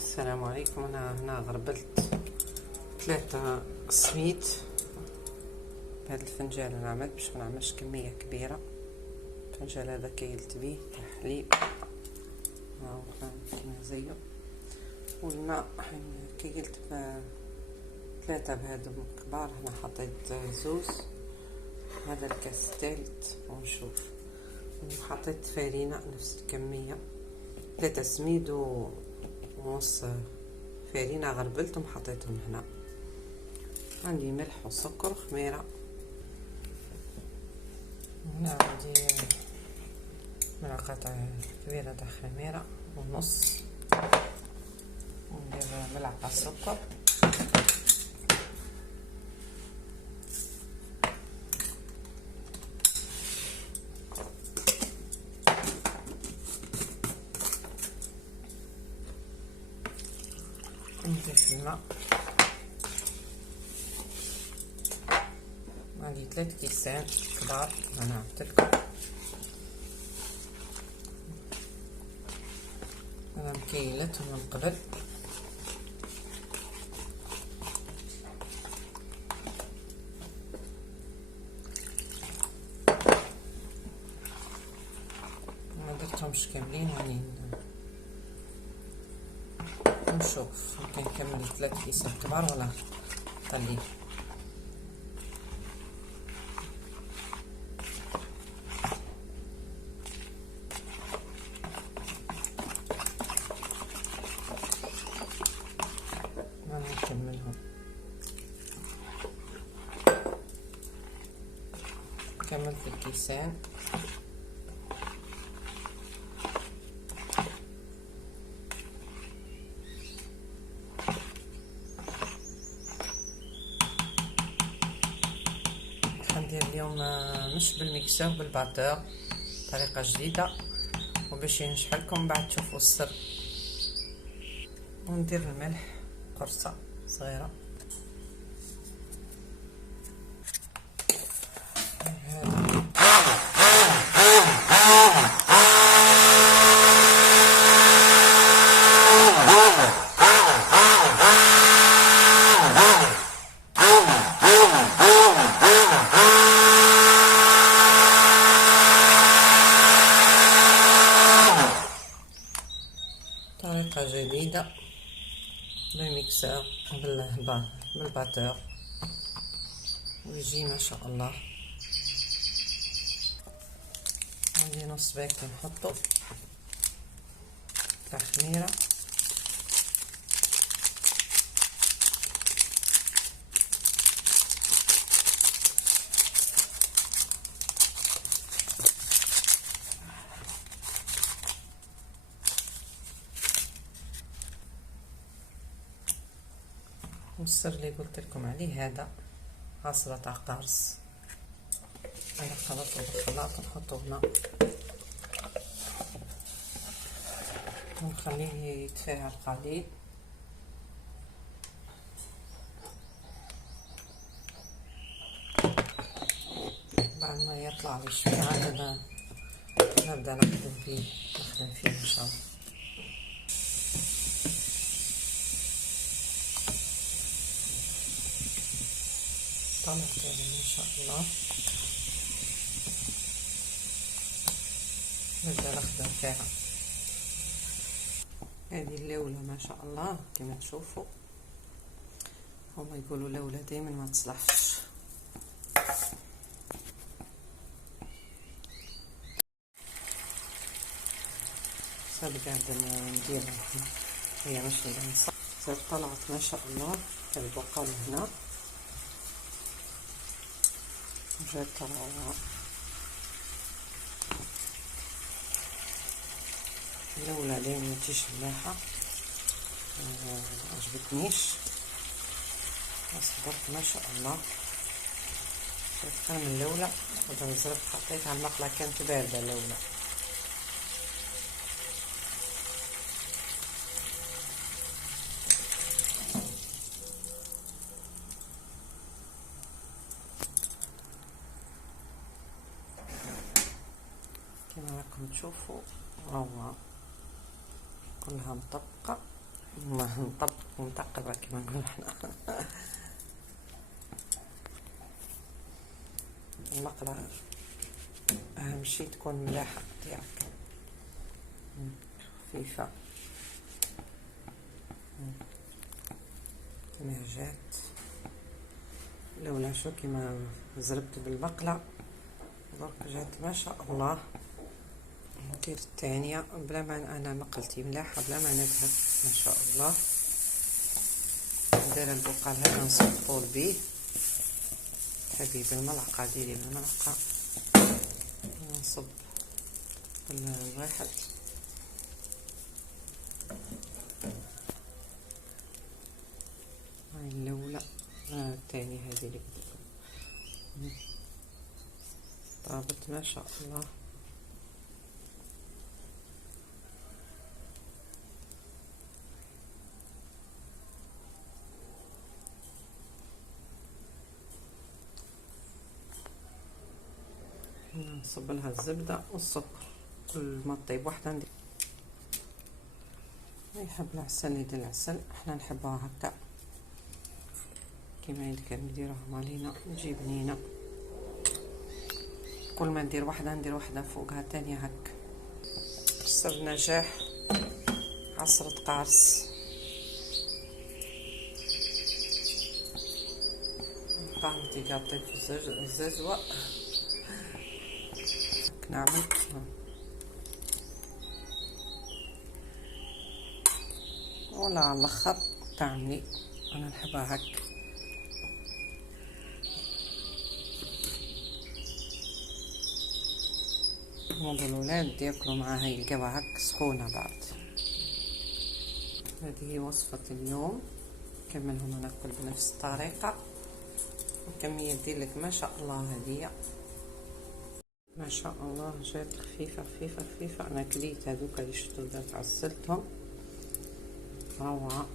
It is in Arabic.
السلام عليكم. انا هنا غربلت 3 سميد بهذا الفنجان. انا عملت باش منعملش كميه كبيره. الفنجان هذا كيلت بيه الحليب هاهو كيما زيه، والماء كيلت 3 بهادو كبار. هنا حطيت زوز، هذا الكاس الثالث ونشوف. حطيت فرينة نفس الكميه، 3 سميد ونص فرينة غربلتهم حطيتهم هنا. عندي ملح وسكر وخميرة. هنا عندي ملعقة كبيرة تاع خميرة ونص، وندير ملعقة سكر، نضيف الماء. عندي 3 كيسان كبار انا عملتلكم. انا مكيلتهم من قبل. ما درتهمش كاملين يعني نشوف يمكن نكمل 3 كيسان كبار ولا نخليه. نكملهم. كملت الكيسان. حندير اليوم مش بالميكسر، بالباتور، طريقة جديدة وباش ينجح لكم بعد تشوفوا السر. وندير الملح قرصة صغيرة. طريقة جديدة بالميكسر بالباتور ويجي ما شاء الله. عندي نص باكي نحطو تاع خميرة، والسر اللي قلت لكم عليه هذا عصرة تاع قرص. انا خلطته بالخلاط نحطه هنا ونخليه يتفاعل قليل. بعد ما يطلع لي شويه عاد نبدا نخدم فيه ان شاء الله. طلعت يعني ما شاء الله. نبدا نخدم فيها. هذه اللولة ما شاء الله كما تشوفوا، هما يقولوا اللولة دايما ما تصلحش. صار قاعدة نديرها هي مش نص. صار طلعت ما شاء الله البقال هنا جات طلعوها. اللولة دايما متجيش ملاحة، عجبتنيش بس حضرت ما شاء الله. شفت من اللولة وضرب زرت حطيتها على المقلة كانت باردة اللولة. كما راكم تشوفوا روعة كلها مطبقة. ما نطبق ونتقبها كما نقول احنا. المقلة اهم شي تكون ملاحة تاعك خفيفة، كما جات لولا شو كيما زربت بالمقلة درك جات ما شاء الله. ندير الثانية بلا ما انا مقلتي ملاحة بلا ما ندهب ما شاء الله. ندير البقال هذا نصفطو بيه، تحبي بالملعقة ديري بالملعقة، نصب الواحد هاي الاولى الثانية هذه اللي طابت ما شاء الله. نصب لها الزبدة والسكر كل ما تطيب واحدة ندير. يحب العسل يدير العسل، احنا نحبها هكا كيما هيك نديروها مالينا تجي بنينة. كل ما ندير واحدة فوقها الثانية هكا. سر نجاح عصرة قارص، طعمتي قاطين في الزجوة نعمل ولا على الاخر تعملي. انا نحبها هكا. هذا الولاد ياكلوا معاها يلقاوها هكا سخونه بعد. هذه وصفة اليوم نكملهم ناكل بنفس الطريقة. الكمية ديالك ما شاء الله هذه ما شاء الله جات خفيفة خفيفة. انا كليت هذوك اللي شفتو درت عسلتهم روعة.